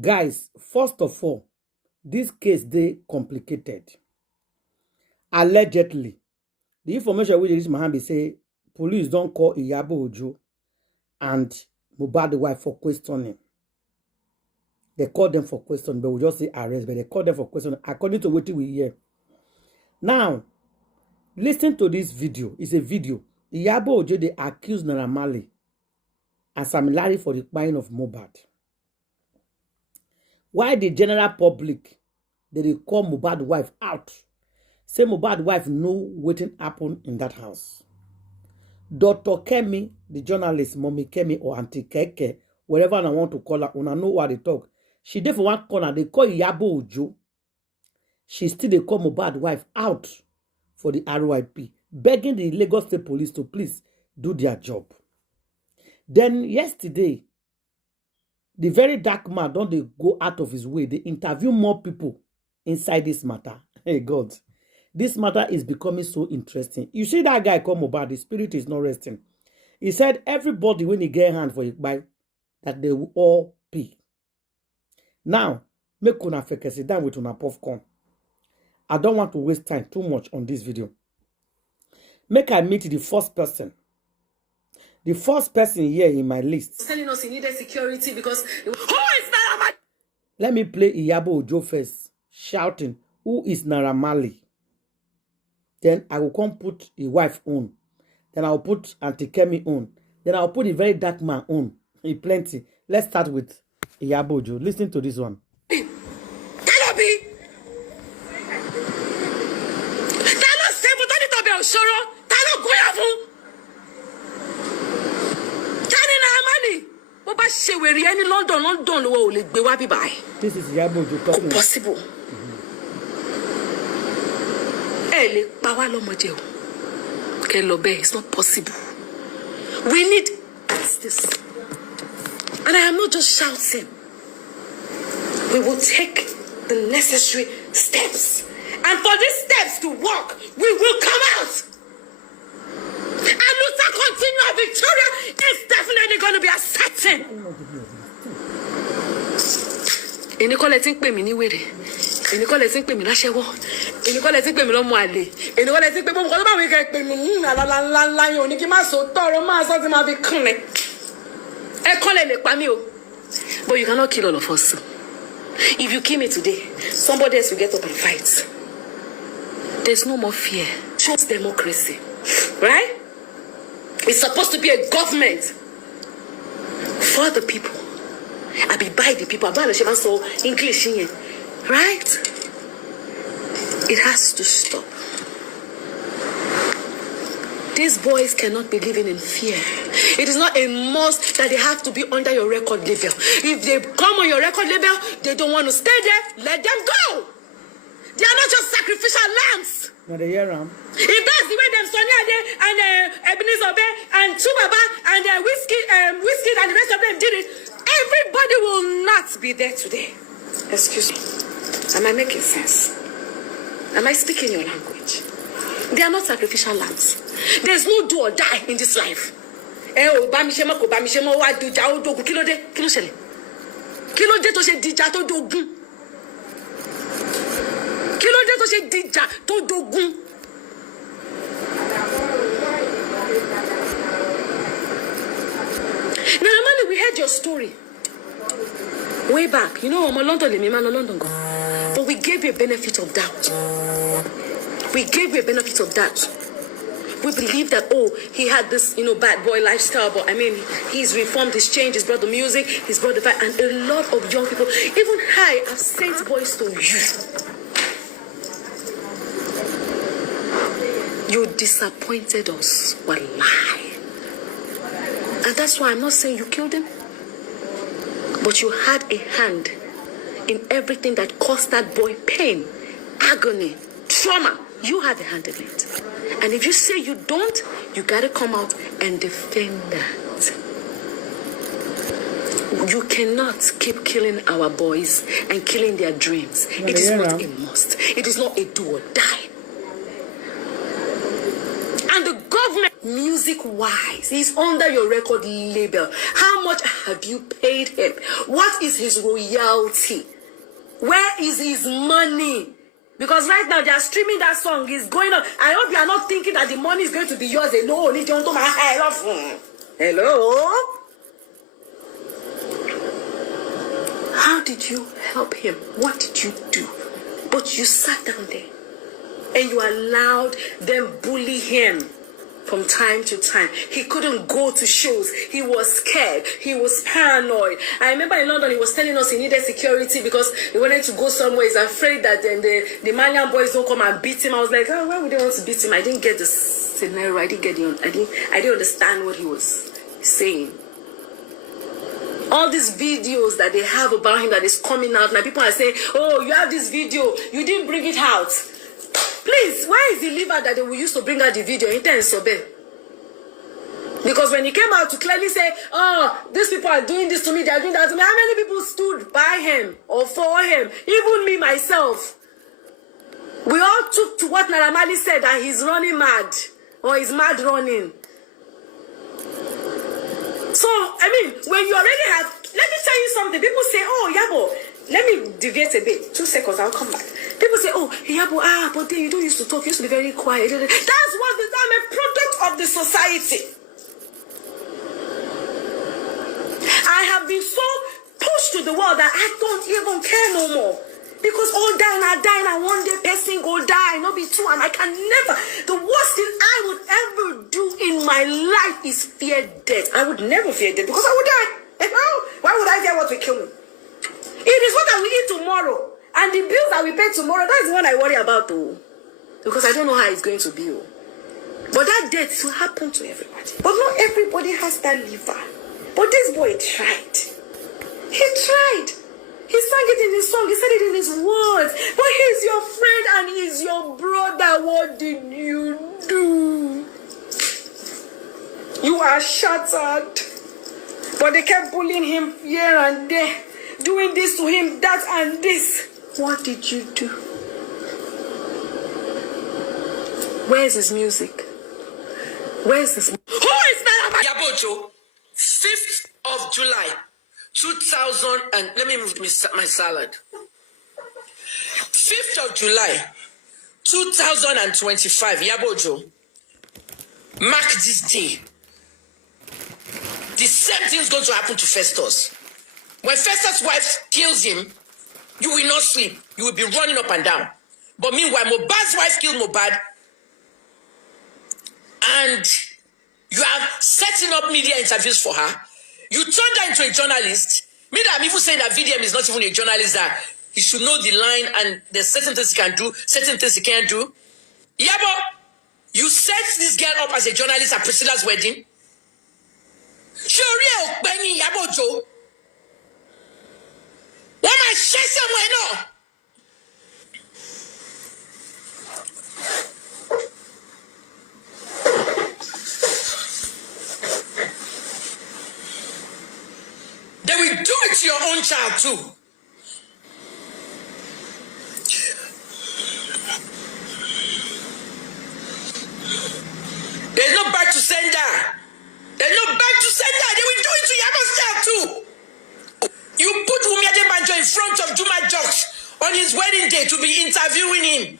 Guys, first of all, this case they complicated. Allegedly, the information we reach my hand, they say police don't call Iyabo Ojo and Mohbad the wife for questioning. They call them for questioning, but we just say arrest, but they call them for questioning according to what we hear. Now, listen to this video. It's a video. Iyabo Ojo, they accused Naira Marley and Sam Larry for the buying of Mohbad. Why the general public, they call Mohbad wife out. Say Mohbad wife know what happened in that house. Dr. Kemi, the journalist, Mommy Kemi or Auntie Keke, wherever I want to call her, when I know what they talk. She did for one corner, they call Iyabo Ojo. She still they call Mohbad wife out for the RYP, begging the Lagos State Police to please do their job. Then yesterday, the very dark man, don't they go out of his way? They interview more people inside this matter. Hey God, this matter is becoming so interesting. You see that guy called Mohbad, the spirit is not resting. He said everybody when he get hand for it buy, that they will all pay. Now, make una fake sit down with una popcorn. I don't want to waste time too much on this video. Make I meet the first person. The first person here in my list. Telling us he needed security because who is Naira Marley? Let me play Iyabo Ojo first, shouting, who is Naira Marley? Then I will come put the wife on. Then I'll put Auntie Kemi on. Then I'll put the very dark man on. Plenty. Let's start with Iyabo Ojo. Listen to this one. Cannot be. Cannot say but only to be Oshoro. Cannot go yafu. She will any London will be wabi by. This is Iyabo Ojo talking. Possible. It's not possible. We need this. And I am not just shouting. We will take the necessary steps. And for these steps to work, we will come out. And Luther continue Victoria is definitely going to be a certain. Etiko think pé mi ni wèrè. Etiko think pé mi láṣẹ́wọ́. Etiko think pé mi lọ́mọ àlè. Etiko think pé mo nǹkan tó bá wí kẹ́ pé mi la yín ní kí má sọ tọrọ má sọ tí má fi kàn mí. Ẹ kàn lè pa mí o. But you cannot kill all of us. If you kill me today, somebody else will get up and fight. There's no more fear. Shows democracy. Right? It's supposed to be a government for the people. I be by the people. So English, right? It has to stop. These boys cannot be living in fear. It is not a must that they have to be under your record label. If they come on your record label, they don't want to stay there, let them go. They are not just sacrificial lambs. Now they hear If that's the way them Sonia and Ebenezer Obey and Chubaba and Whiskey and the rest of them did it, everybody will not be there today. Excuse me. Am I making sense? Am I speaking your language? They are not sacrificial lambs. There's no do or die in this life. Normally we heard your story way back. You know, I'm a London girl. But we gave you a benefit of doubt. We gave you a benefit of doubt. We believe that, oh, he had this, bad boy lifestyle, but I mean, he's reformed, he's changed, he's brought the music, he's brought the fight, and a lot of young people, even I have sent boys to you. You disappointed us. Wallahi. And that's why I'm not saying you killed him, but you had a hand in everything that caused that boy pain, agony, trauma. You had a hand in it. And if you say you don't, you gotta come out and defend that. You cannot keep killing our boys and killing their dreams. It is not a must. It is not a do or die. And the government music-wise. He's under your record label. How much have you paid him? What is his royalty? Where is his money? Because right now they are streaming that song. It's going on. I hope you are not thinking that the money is going to be yours alone. Hello? How did you help him? What did you do? But you sat down there and you allowed them bully him from time to time. He couldn't go to shows. He was scared. He was paranoid. I remember in London, he was telling us he needed security because he wanted to go somewhere. He's afraid that then the Malian boys don't come and beat him. I was like, oh, why would they want to beat him? I didn't get the scenario. I didn't understand what he was saying. All these videos that they have about him that is coming out now, people are saying, oh, you have this video, you didn't bring it out. Please, where is the liver that they will use to bring out the video? Because when he came out to clearly say, oh, these people are doing this to me, they are doing that to me, how many people stood by him or for him? Even me, myself. We all took to what Naramali said, that he's running mad, or he's mad running. So, I mean, when you already have, let me tell you something. People say, oh, Iyabo, let me deviate a bit. 2 seconds, I'll come back. People say, oh, Iyabo, but then you don't used to talk. You used to be very quiet. That's what I'm a product of the society. I have been so pushed to the wall that I don't even care no more. Because all dying and one day person go die, not be two, and I can never. The worst thing I would ever do in my life is fear death. I would never fear death because I would die. Why would I fear what will kill me? It is what I will eat tomorrow. And the bills that we pay tomorrow, that's the one I worry about too. Because I don't know how it's going to be. But that death will happen to everybody. But not everybody has that liver. But this boy tried. He tried. He sang it in his song. He said it in his words. But he's your friend and he's your brother. What did you do? You are shattered. But they kept bullying him here and there. Doing this to him, that and this. What did you do? Where's his music? Where's this? Who is that? Iyabo, 5th of July. 2000 and let me move my salad. 5th of July 2025. Iyabo, mark this day. The same thing is going to happen to Festus. When Festus' wife kills him, you will not sleep. You will be running up and down. But meanwhile, Mohbad's wife killed Mohbad, and you are setting up media interviews for her. You turned her into a journalist. Me that I'm even saying that VDM is not even a journalist, that he should know the line and there's certain things he can do, certain things he can't do. Iyabo, you set this girl up as a journalist at Priscilla's wedding. Sure, Benny Iyabo Joe. What am I saying somewhere now? They will do it to your own child too. There's no back to sender. There's no back to sender. They will do it to Iyabo's child too. You put Wunmi Adebanjo in front of Juma Jokes on his wedding day to be interviewing him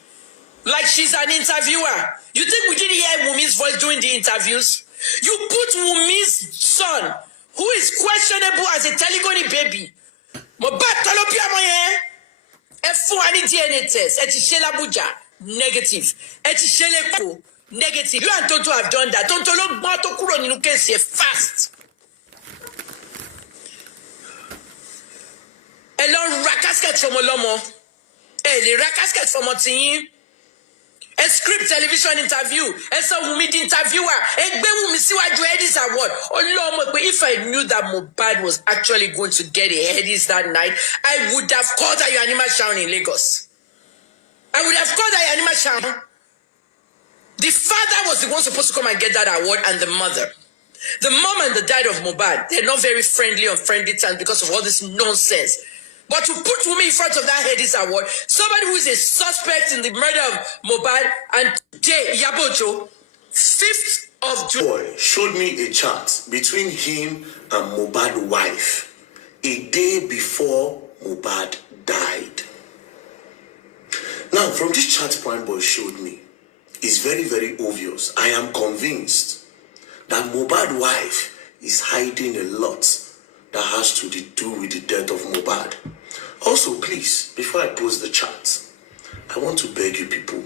like she's an interviewer. You think we didn't hear Wunmi's voice during the interviews? You put Wunmi's son, who is questionable as a telegony baby. Mohbad Tolopia Moye, F1 DNA test, Etishela Buja, negative. Etishele Ko, negative. You and Tonto have done that. Tonto look Mato Kuro Ninukense fast. Elon rakasket from Olomo. The rakasket from Otinyin. A script television interview. So Wunmi the interviewer. Wunmi Siwaju Headies Award. If I knew that Mohbad was actually going to get a Headies that night, I would have called her your animal shower in Lagos. I would have called her your animal shower. The father was the one supposed to come and get that award, and the mother. The mom and the dad of Mohbad, they're not very friendly on friendly terms because of all this nonsense. But to put Wunmi in front of that Headies Award, somebody who is a suspect in the murder of Mohbad, and today, Iyabo, 5th of Boy showed me a chat between him and Mohbad's wife a day before Mohbad died. Now, from this chat Prime Boy showed me, it's very, very obvious. I am convinced that Mohbad's wife is hiding a lot that has to do with the death of Mohbad. Also, please, before I post the chat, I want to beg you people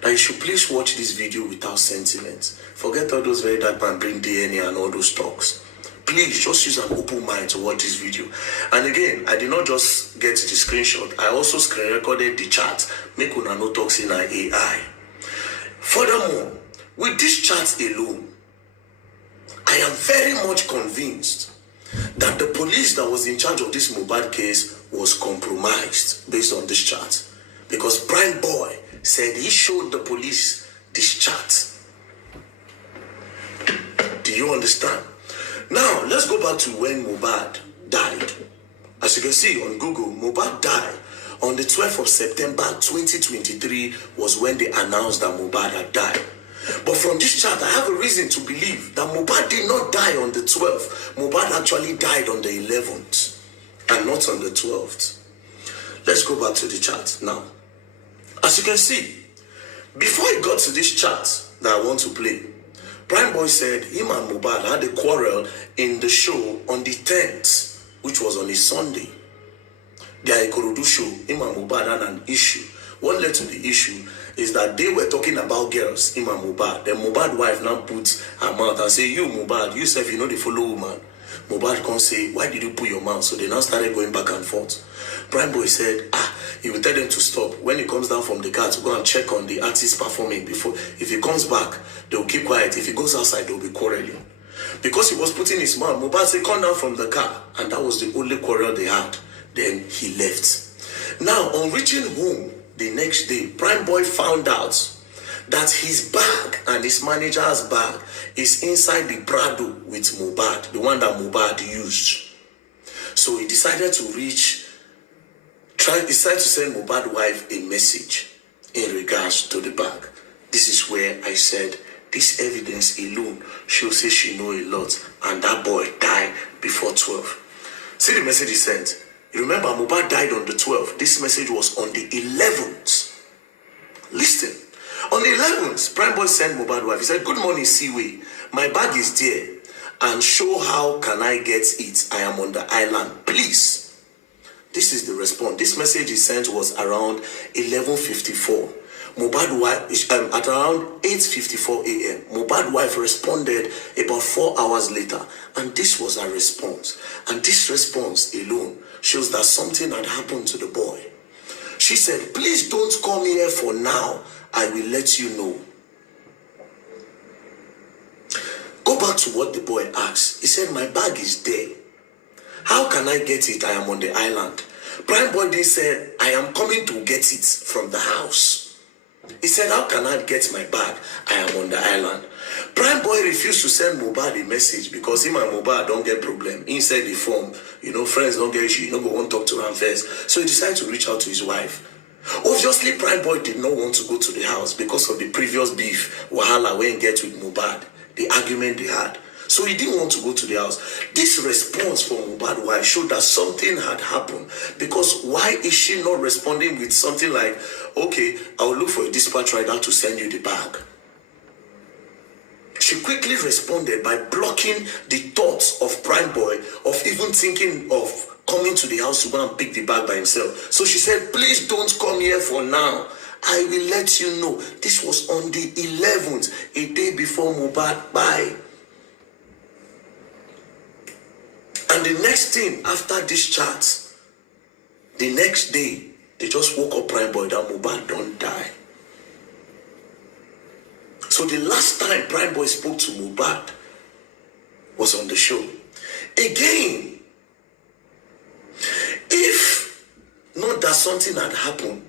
that you should please watch this video without sentiment. Forget all those very dark man bring DNA and all those talks. Please just use an open mind to watch this video. And again, I did not just get the screenshot. I also screen recorded the chat. Make una no talks in AI. Furthermore, with this chat alone, I am very much convinced that the police that was in charge of this Mohbad case was compromised based on this chat. Because Prime Boy said he showed the police this chat. Do you understand? Now, let's go back to when Mohbad died. As you can see on Google, Mohbad died on the 12th of September 2023 was when they announced that Mohbad had died. But from this chat, I have a reason to believe that Mohbad did not die on the 12th. Mohbad actually died on the 11th and not on the 12th. Let's go back to the chat now. As you can see, before I got to this chat that I want to play, Prime Boy said him and Mohbad had a quarrel in the show on the 10th, which was on a Sunday. The Ikorodu show, him and Mohbad had an issue. What led to the issue is that they were talking about girls, him and Mohbad. Then Mohbad's wife now puts her mouth and say, you Mohbad, you self, you know the follow woman. Mohbad can't say, why did you put your mouth? So they now started going back and forth. Prime Boy said, he will tell them to stop. When he comes down from the car to go and check on the artist performing before, if he comes back, they'll keep quiet. If he goes outside, they'll be quarreling. Because he was putting his mouth, Mohbad said, come down from the car. And that was the only quarrel they had. Then he left. Now, on reaching home the next day, Prime Boy found out that his bag and his manager's bag is inside the Prado with Mohbad, the one that Mohbad used. So he decided to decided to send Mohbad's wife a message in regards to the bag. This is where I said, this evidence alone shows say she know a lot, and that boy died before 12. See the message he sent. Remember, Mohbad died on the 12th. This message was on the 11th. Listen. On the 11th, Prime Boy sent Mohbad's wife. He said, good morning, Seaway. My bag is there. And show how can I get it. I am on the island. Please. This is the response. This message he sent was around 11:54. Mohbad's wife, at around 8:54 a.m. Mohbad's wife responded about 4 hours later. And this was her response. And this response alone shows that something had happened to the boy. She said, please don't come here for now. I will let you know. Go back to what the boy asked. He said, my bag is there. How can I get it? I am on the island. Prime Boy then said, I am coming to get it from the house. He said, how can I get my bag? I am on the island. Prime Boy refused to send Mohbad a message because him and Mohbad don't get problem. Inside the form, friends don't get issue. You don't go want to talk to him first. So he decided to reach out to his wife. Obviously, Prime Boy did not want to go to the house because of the previous beef, wahala, when he get with Mohbad, the argument they had. So he didn't want to go to the house. This response from Mohbad's wife showed that something had happened. Because why is she not responding with something like, okay, I will look for a dispatch rider to send you the bag? She quickly responded by blocking the thoughts of Prime Boy of even thinking of coming to the house to go and pick the bag by himself. So she said, please don't come here for now. I will let you know. This was on the 11th, a day before Mohbad died. And the next thing after this chat, the next day, they just woke up Prime Boy that Mohbad don't die. So the last time Prime Boy spoke to Mohbad was on the show. Again, if not that something had happened,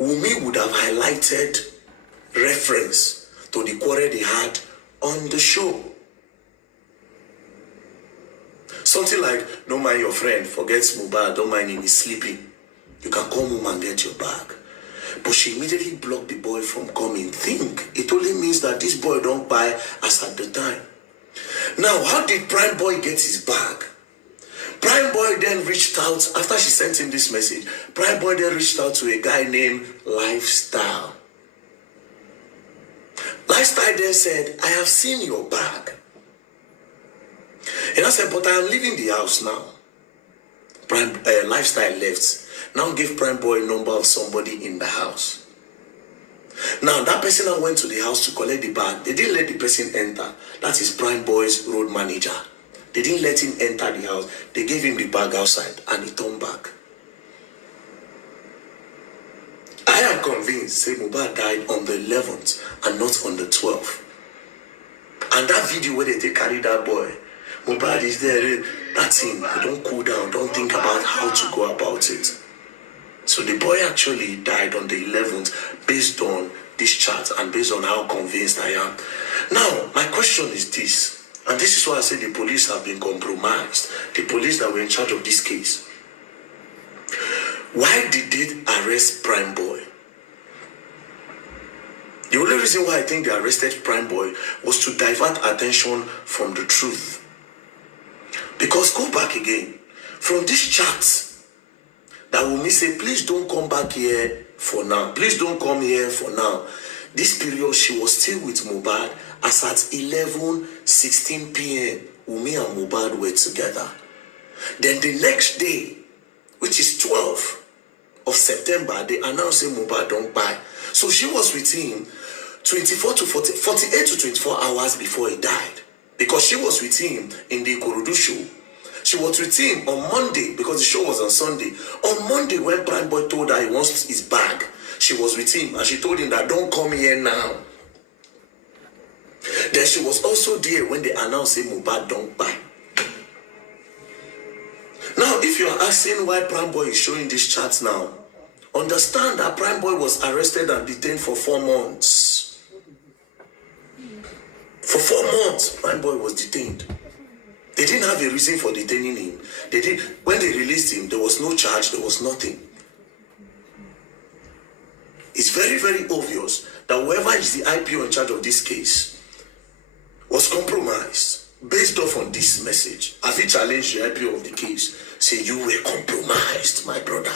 Wunmi would have highlighted reference to the quarrel they had on the show. Something like, don't mind your friend, forget Mohbad, don't mind him, he's sleeping. You can come home and get your bag. But she immediately blocked the boy from coming. Think, it only means that this boy don't buy as at the time. Now, how did Prime Boy get his bag? Prime Boy then reached out, after she sent him this message, Prime Boy then reached out to a guy named Lifestyle. Lifestyle then said, I have seen your bag. And I said, but I am leaving the house now. Lifestyle left. Now give Prime Boy a number of somebody in the house. Now that person now went to the house to collect the bag. They didn't let the person enter. That is Prime Boy's road manager. They didn't let him enter the house. They gave him the bag outside and he turned back. I am convinced say Mohbad died on the 11th and not on the 12th. And that video where they carry that boy, Mohbad is there. That's him. Don't cool down. Don't think about how to go about it. So the boy actually died on the 11th based on this chart and based on how convinced I am. Now, my question is this, and this is why I say the police have been compromised. The police that were in charge of this case. Why did they arrest Prime Boy? The only reason why I think they arrested Prime Boy was to divert attention from the truth. Because go back again, from this chart, that will mean say, please don't come back here for now. Please don't come here for now. This period, she was still with Mohbad as at 11:16 p.m. Wunmi and Mohbad were together. Then the next day, which is 12th of September, they announced that Mohbad don't buy. So she was with him 48 to 24 hours before he died. Because she was with him in the Ikorodu show. She was with him on Monday because the show was on Sunday. On Monday, when Prime Boy told her he wants his bag, she was with him and she told him that don't come here now. Then she was also there when they announced that Mohbad don't buy. Now, if you are asking why Prime Boy is showing these charts now, understand that Prime Boy was arrested and detained for 4 months. For 4 months, Prime Boy was detained. They didn't have a reason for detaining him. When they released him, there was no charge, there was nothing. It's very, very obvious that whoever is the IPO in charge of this case was compromised based off on this message. As he challenged the IPO of the case, say you were compromised, my brother.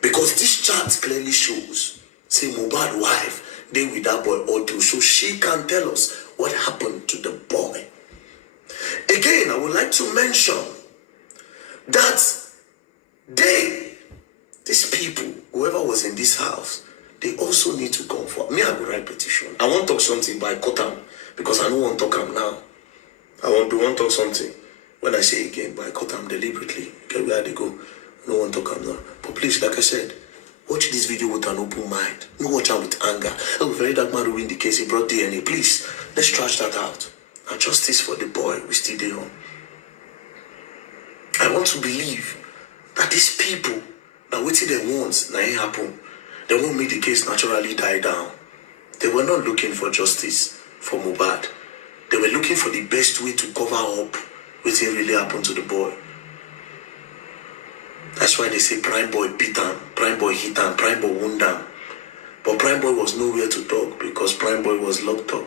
Because this chart clearly shows, say Mohbad's wife, they with that boy Otto, so she can tell us what happened to the boy. Again, I would like to mention that these people, whoever was in this house, they also need to come for me. I will write petition. I want to talk something by Kotam because I don't want to talk now. I want to talk something. When I say again, by Kotam deliberately, okay, where they go. I don't want to talk now. But please, like I said, watch this video with an open mind. Don't watch out with anger. Oh, very dark man who win the case. He brought DNA. Please, let's trash that out. And justice for the boy we still there on. I want to believe that these people, now waiting they want, now it happen. They won't make the case naturally die down. They were not looking for justice for Mohbad. They were looking for the best way to cover up what really happened to the boy. That's why they say Prime Boy beat him, Prime Boy hit him, Prime Boy wound him. But Prime Boy was nowhere to talk because Prime Boy was locked up.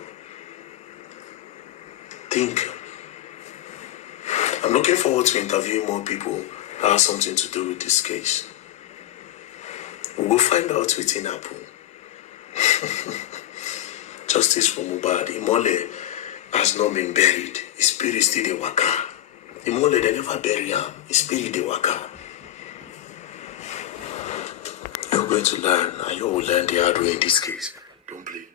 Think. I'm looking forward to interviewing more people that have something to do with this case. We will find out what's in happen. Justice for Mohbad. Imole has not been buried. His spirit still in waka. Imole, they never bury him. His spirit in waka. You're going to learn, and you will learn the hard way in this case. Don't play.